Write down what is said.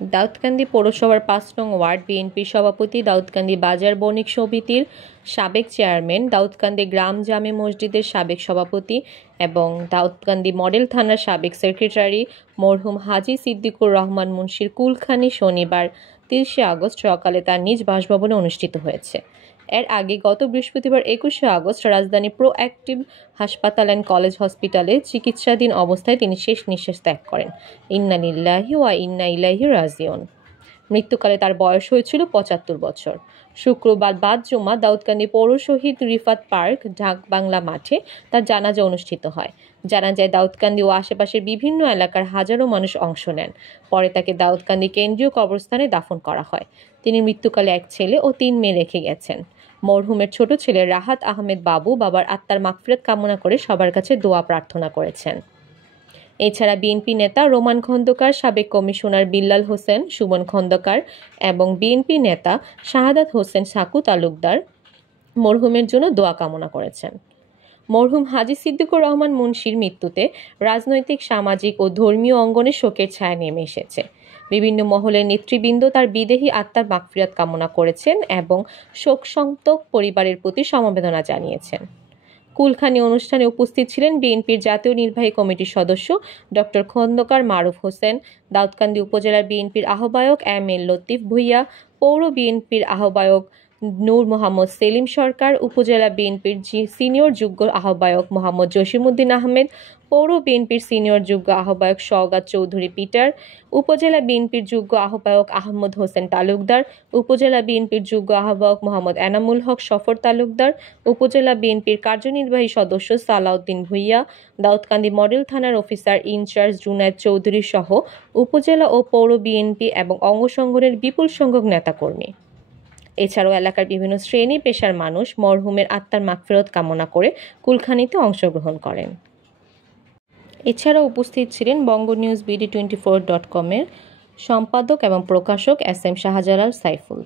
দাউদকান্দি পৌরসভার ৫ নং ওয়ার্ড বিএনপির সভাপতি, দাউদকান্দি বাজার বণিক সমিতির সাবেক চেয়ারম্যান, দাউদকান্দি গ্রাম জামে মসজিদের সাবেক সভাপতি এবং দাউদকান্দি মডেল থানার সাবেক সেক্রেটারি মরহুম হাজী সিদ্দিকুর রহমান মুন্সির কুলখানি শনিবার ৩০ আগস্ট সকালে তার নিজ বাসভবনে অনুষ্ঠিত হয়েছে। এর আগে গত বৃহস্পতিবার ২১ আগস্ট রাজধানী প্রোঅ্যাক্টিভ হাসপাতাল অ্যান্ড কলেজ হসপিটালে চিকিৎসাধীন অবস্থায় তিনি শেষ নিঃশ্বাস ত্যাগ করেন। ইন্না লিল্লাহি ওয়া ইন্না ইলাইহি রাজিউন। মৃত্যুকালে তার বয়স হয়েছিল ৭৫ বছর। শুক্রবার বাদ জুমা দাউদকান্দি পৌর শহীদ রিফাত পার্ক ঢাক বাংলা মাঠে তার জানাজা অনুষ্ঠিত হয়। জানাজায় দাউদকান্দি ও আশেপাশের বিভিন্ন এলাকার হাজারো মানুষ অংশ নেন। পরে তাকে দাউদকান্দি কেন্দ্রীয় কবরস্থানে দাফন করা হয়। তিনি মৃত্যুকালে এক ছেলে ও ৩ মেয়ে রেখে গেছেন। মরহুমের ছোট ছেলে রাহাত আহমেদ বাবু বাবার আত্মার মাগফিরাত কামনা করে সবার কাছে দোয়া প্রার্থনা করেছেন। এছাড়া বিএনপি নেতা রোমান খন্দকার, সাবেক কমিশনার বিল্লাল হোসেন সুমন খন্দকার এবং বিএনপি নেতা শাহাদাত হোসেন সাকু তালুকদার মরহুমের জন্য দোয়া কামনা করেছেন। মরহুম হাজী সিদ্দিকুর রহমান মুন্সির মৃত্যুতে রাজনৈতিক, সামাজিক ও ধর্মীয় অঙ্গনে শোকের ছায়া নেমে এসেছে। বিভিন্ন মহলের নেতৃবৃন্দ তার বিদেহী আত্মার মাগফিরাত কামনা করেছেন এবং শোকসন্তপ্ত পরিবারের প্রতি সমবেদনা জানিয়েছেন। কুলখানি অনুষ্ঠানে উপস্থিত ছিলেন বিএনপির জাতীয় নির্বাহী কমিটির সদস্য ডক্টর খন্দকার মারুফ হোসেন, দাউদকান্দি উপজেলার বিএনপির আহ্বায়ক এম.এল লতিফ ভূঁইয়া, পৌর বিএনপির আহ্বায়ক নূর মোহাম্মদ সেলিম সরকার, উপজেলা বিএনপির সিনিয়র যুগ্ম আহ্বায়ক মোহাম্মদ জসিমউদ্দিন আহমেদ, পৌর বিএনপির সিনিয়র যুগ্ম আহ্বায়ক সওগাত চৌধুরী পিটার, উপজেলা বিএনপির যুগ্ম আহ্বায়ক আহমদ হোসেন তালুকদার, উপজেলা বিএনপির যুগ্ম আহ্বায়ক মোহাম্মদ এনামুল হক সফর তালুকদার, উপজেলা বিএনপির কার্যনির্বাহী সদস্য সালাউদ্দিন ভূঁইয়া, দাউদকান্দি মডেল থানার অফিসার ইনচার্জ জুনায়েদ চৌধুরী সহ উপজেলা ও পৌর বিএনপি এবং অঙ্গসংগঠনের বিপুল সংখ্যক নেতাকর্মী। এছাড়াও এলাকার বিভিন্ন শ্রেণী পেশার মানুষ মরহুমের আত্মার মাগফিরাত কামনা করে কুলখানিতে অংশগ্রহণ করেন। এছাড়াও উপস্থিত ছিলেন বঙ্গনিউজ BD24.com-এর সম্পাদক এবং প্রকাশক এস.এম. শাহজালাল সাইফুল।